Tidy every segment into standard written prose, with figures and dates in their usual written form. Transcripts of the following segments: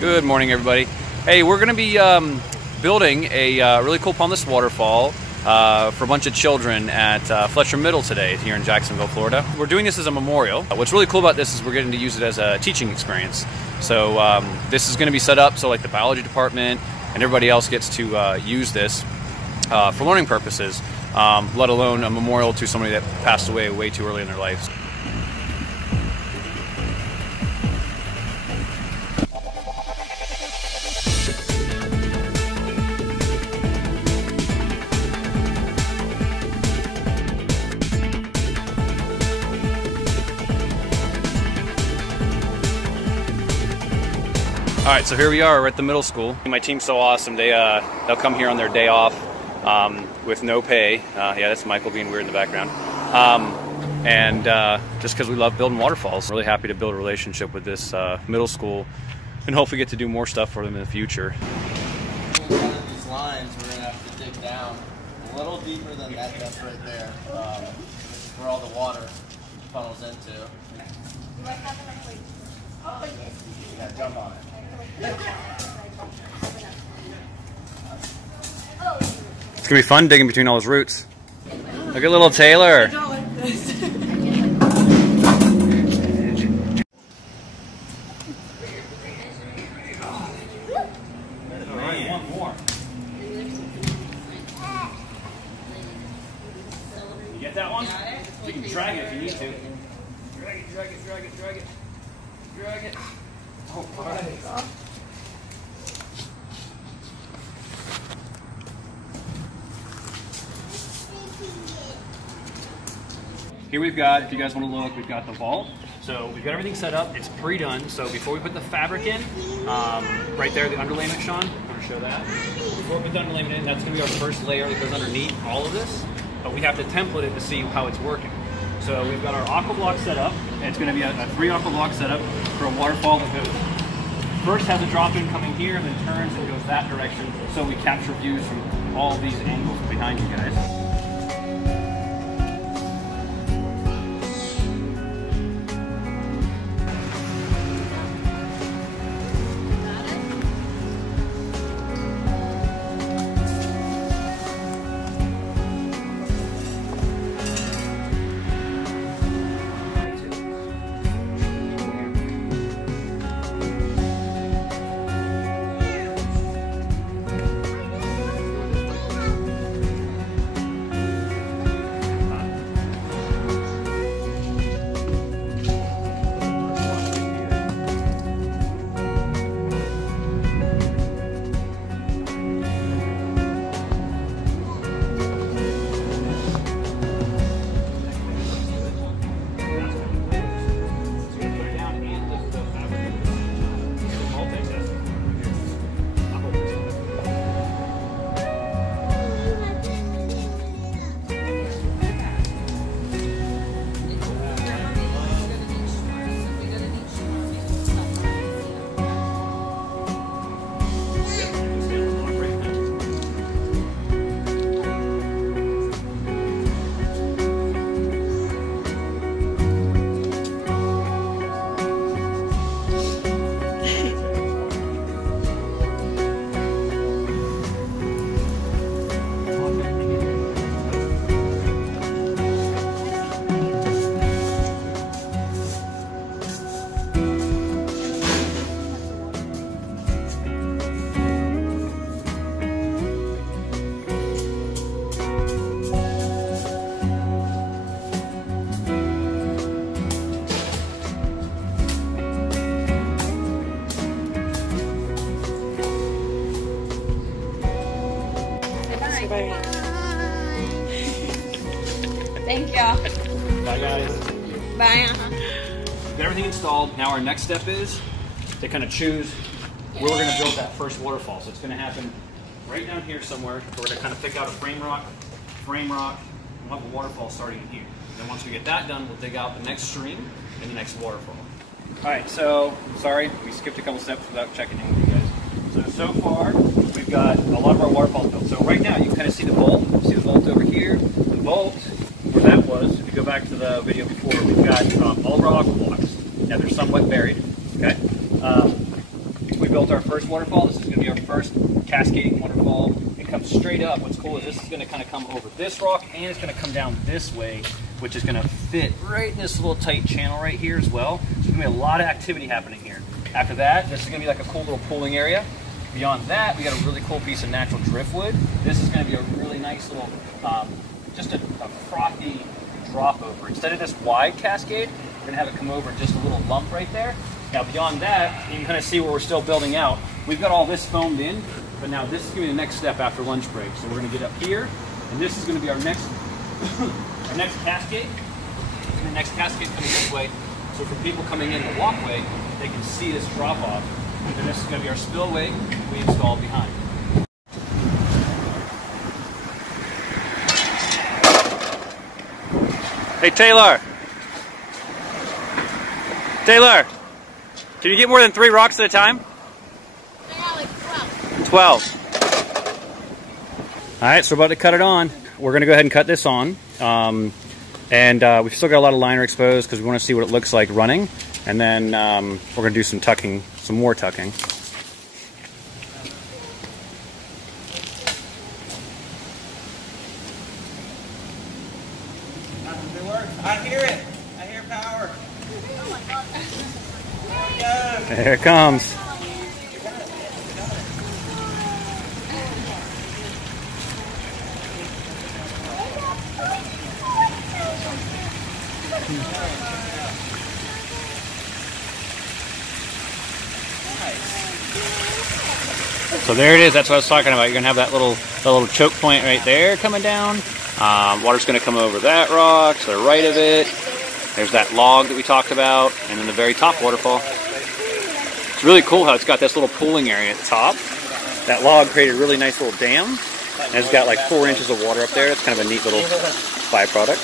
Good morning, everybody. Hey, we're going to be building a really cool pondless waterfall for a bunch of children at Fletcher Middle today here in Jacksonville, Florida. We're doing this as a memorial. What's really cool about this is we're getting to use it as a teaching experience. So this is going to be set up so like the biology department and everybody else gets to use this for learning purposes, let alone a memorial to somebody that passed away way too early in their life. All right, so here we are. We're at the middle school. My team's so awesome. They'll come here on their day off with no pay. Yeah, that's Michael being weird in the background. Just because we love building waterfalls. Really happy to build a relationship with this middle school and hopefully get to do more stuff for them in the future. These lines we're going to have to dig down a little deeper than that depth right there, where all the water funnels into. Yeah, jump on it. It's gonna be fun digging between all those roots. Look at little Taylor. I don't like this. Alright, one more. You get that one? You can drag it if you need to. Drag it, drag it, drag it, drag it. Drag it. Oh, right. Here we've got, if you guys want to look, we've got the vault. So we've got everything set up. It's pre-done. So before we put the fabric in, right there, the underlayment, Sean, I'm going to show that. Before we put the underlayment in, that's going to be our first layer that goes underneath all of this. But we have to template it to see how it's working. So we've got our aqua block set up. And it's going to be a 3 aqua block setup for a waterfall that goes, first has a drop-in coming here, and then turns and goes that direction. So we capture views from all these angles behind you guys. Thank you. Bye, guys. Bye. We've got everything installed. Now our next step is to kind of choose where we're going to build that first waterfall. So it's going to happen right down here somewhere. We're going to kind of pick out a frame rock, and we'll have a waterfall starting in here. Then once we get that done, we'll dig out the next stream and the next waterfall. All right, so sorry, we skipped a couple steps without checking in with you guys. So far, we've got a lot of our waterfalls built. So right now, you can kind of see the vault. See the vault over here. The vault, where that was, if you go back to the video before, we've got all of our aqua blocks. Now, they're somewhat buried, okay? we built our first waterfall. This is going to be our first cascading waterfall. It comes straight up. What's cool is this is going to kind of come over this rock, and it's going to come down this way, which is going to fit right in this little tight channel right here as well. So there's going to be a lot of activity happening here. After that, this is going to be like a cool little pooling area. Beyond that, we got a really cool piece of natural driftwood. This is going to be a really nice little, just a frothy drop over. Instead of this wide cascade, we're going to have it come over just a little lump right there. Now beyond that, you can kind of see where we're still building out. We've got all this foamed in, but now this is going to be the next step after lunch break. So we're going to get up here, and this is going to be our next, our next cascade. And the next cascade coming this way. So for people coming in the walkway, they can see this drop off. And this is going to be our spillway we installed behind. Hey Taylor! Taylor! Can you get more than 3 rocks at a time? Yeah, like 12. 12. Alright, so we're about to cut it on. We're going to go ahead and cut this on. We've still got a lot of liner exposed because we want to see what it looks like running. And then we're going to do some tucking, some more tucking. I hear it. I hear power. Oh my god. There it goes. There it comes. So there it is. That's what I was talking about. You're gonna have that little choke point right there coming down. Water's gonna come over that rock to the right of it. There's that log that we talked about, and then the very top waterfall. It's really cool how it's got this little pooling area at the top. That log created a really nice little dam, and it's got like 4 inches of water up there. It's kind of a neat little byproduct.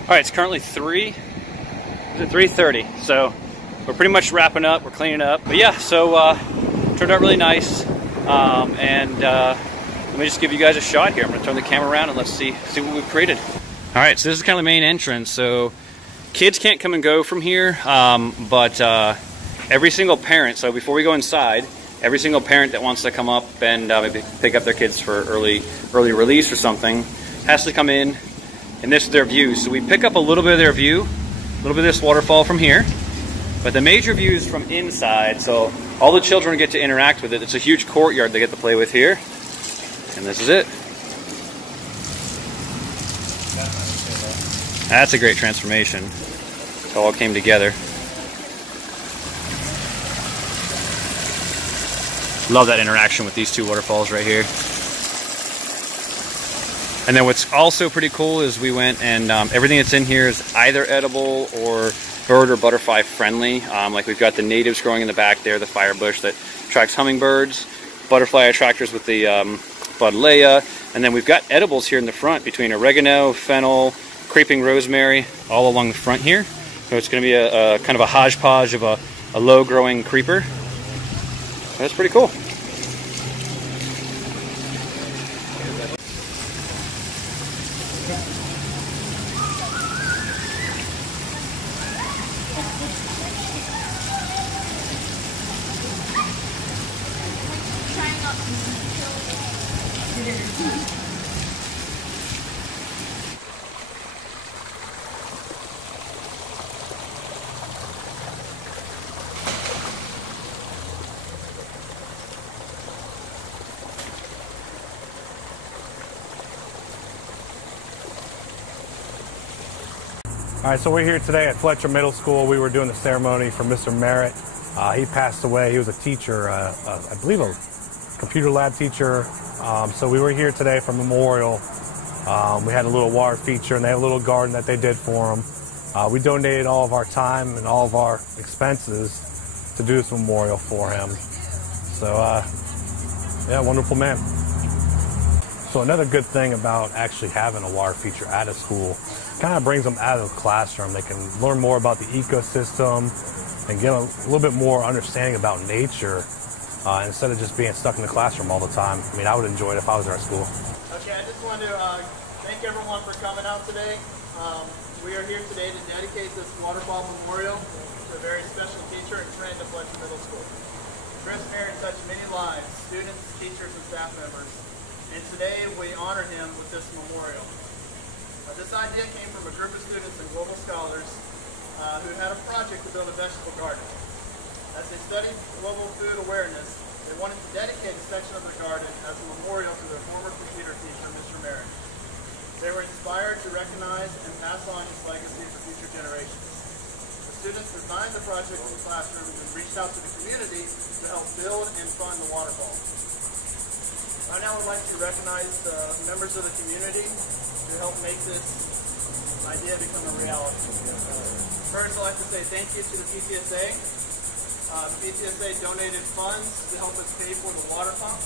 All right, it's currently 3:30, so we're pretty much wrapping up. We're cleaning up, but yeah, so turned out really nice. Let me just give you guys a shot here. I'm going to turn the camera around and let's see what we've created. All right, so this is kind of the main entrance. So kids can't come and go from here, but every single parent. So before we go inside, every single parent that wants to come up and maybe pick up their kids for early release or something has to come in, and this is their view. So we pick up a little bit of their view, a little bit of this waterfall from here, but the major view is from inside. So all the children get to interact with it. It's a huge courtyard they get to play with here, and this is it. That's a great transformation. It all came together. Love that interaction with these two waterfalls right here. And then what's also pretty cool is we went and everything that's in here is either edible or bird or butterfly friendly. Like we've got the natives growing in the back there, the firebush that attracts hummingbirds, butterfly attractors with the buddleia, and then we've got edibles here in the front between oregano, fennel, creeping rosemary, all along the front here. So it's going to be a kind of a hodgepodge of a low-growing creeper. That's pretty cool. All right, so we're here today at Fletcher Middle School. We were doing the ceremony for Mr. Merritt. He passed away. He was a teacher, I believe a computer lab teacher. So we were here today for memorial. We had a little water feature, and they had a little garden that they did for him. We donated all of our time and all of our expenses to do this memorial for him. So, yeah, wonderful man. So another good thing about actually having a water feature at a school, kind of brings them out of the classroom. They can learn more about the ecosystem and get a little bit more understanding about nature instead of just being stuck in the classroom all the time. I mean, I would enjoy it if I was there at school. Okay, I just want to thank everyone for coming out today. We are here today to dedicate this waterfall memorial to a very special teacher and friend of Fletcher Middle School. Chris Merritt touched many lives, students, teachers, and staff members, and today we honor him with this memorial. This idea came from a group of students and global scholars who had a project to build a vegetable garden. As they studied global food awareness, they wanted to dedicate a section of their garden as a memorial to their former computer teacher, Mr. Merritt. They were inspired to recognize and pass on his legacy for future generations. The students designed the project in the classrooms and reached out to the community to help build and fund the waterfall. I now would like to recognize the members of the community to help make this idea become a reality. First, I'd like to say thank you to the PTSA. PTSA donated funds to help us pay for the water pump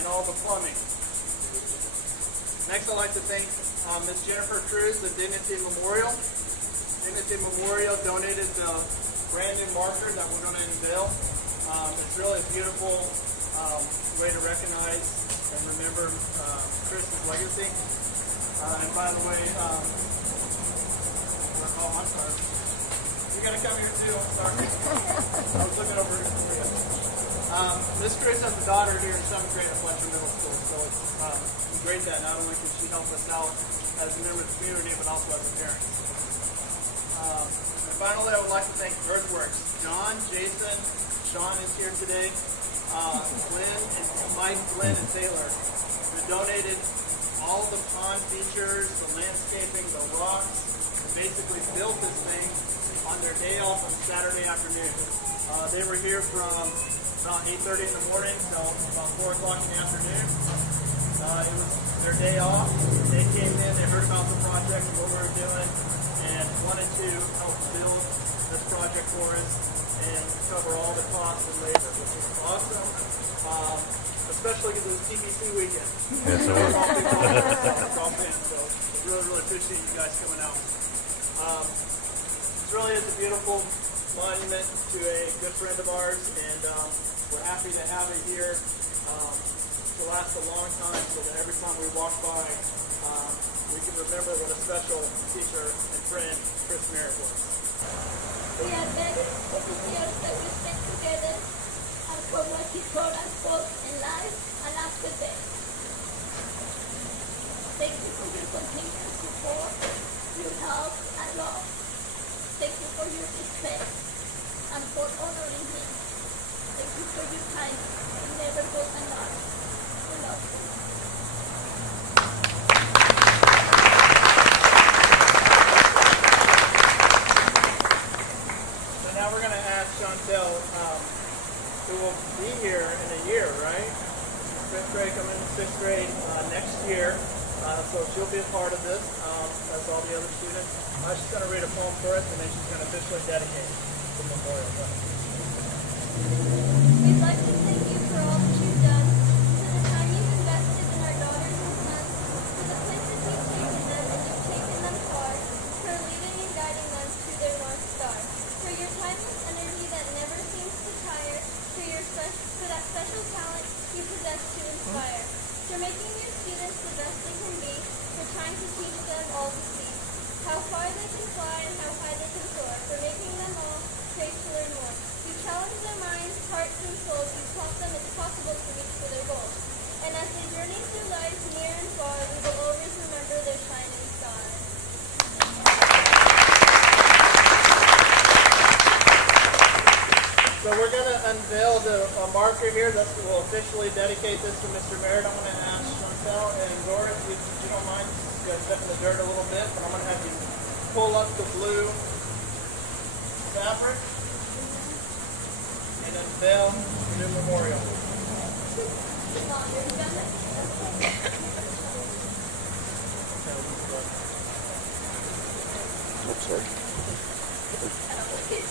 and all the plumbing. Next, I'd like to thank Ms. Jennifer Cruz, the Dignity Memorial. Dignity Memorial donated the brand new marker that we're going to unveil. It's really a beautiful way to recognize and remember Chris's legacy. And by the way, oh, I'm sorry. You got to come here too. I'm sorry. I was looking over here for you. Ms. Chris has a daughter here in 7th grade at Fletcher Middle School, so it's great that not only can she help us out as a member of the community, but also as a parent. And finally, I would like to thank Earth Works. John, Jason, Sean is here today. Mike, Glenn, and Taylor, who donated all the pond features, the landscaping, the rocks, and basically built this thing on their day off on Saturday afternoon. They were here from about 8:30 in the morning till about 4 o'clock in the afternoon. It was their day off. They came in, they heard about the project and what we were doing, and wanted to help build this project for us and cover all the costs and labor, which is awesome. Especially because it was TPC weekend. Yes, it was. So really, really appreciate you guys coming out. It really is a beautiful monument to a good friend of ours, and we're happy to have it here to last a long time, so that every time we walk by, we can remember what a special teacher and friend Chris Merritt was. We are very years that we spent together and for what he taught us both in life and after death. Thank you for your continued support, your help and love. Thank you for your respect and for honoring him. Thank you for your time. It never goes enough. We love you. So now we're going to ask Chantel, who will be here in a year, right? 5th grade, coming into 6th grade next year. So she'll be a part of this, as all the other students. She's going to read a poem for us, and then she's going to officially dedicate the memorial. We'd like to thank you for all that you've done, for the time you've invested in our daughters and sons, for the places you've taken them and you've taken them far, for leading and guiding them to their North Star, for your timeless energy that never seems to tire, for that special talent you possess to inspire, for making your students the best they can be, for trying to teach them all to see how far they can fly and how high they can soar, for making them all crave to learn more. You challenge their minds, hearts, and souls. You taught them it's possible to reach for their goals. And as they journey through life near and far, we will always remember their shining stars. So we're going to unveil a marker here that will officially dedicate this to Mr. Merritt. I'm going to ask Chantel and Dora, if you don't mind, just step in the dirt a little bit, but I'm going to have you pull up the blue fabric and unveil the new memorial. It's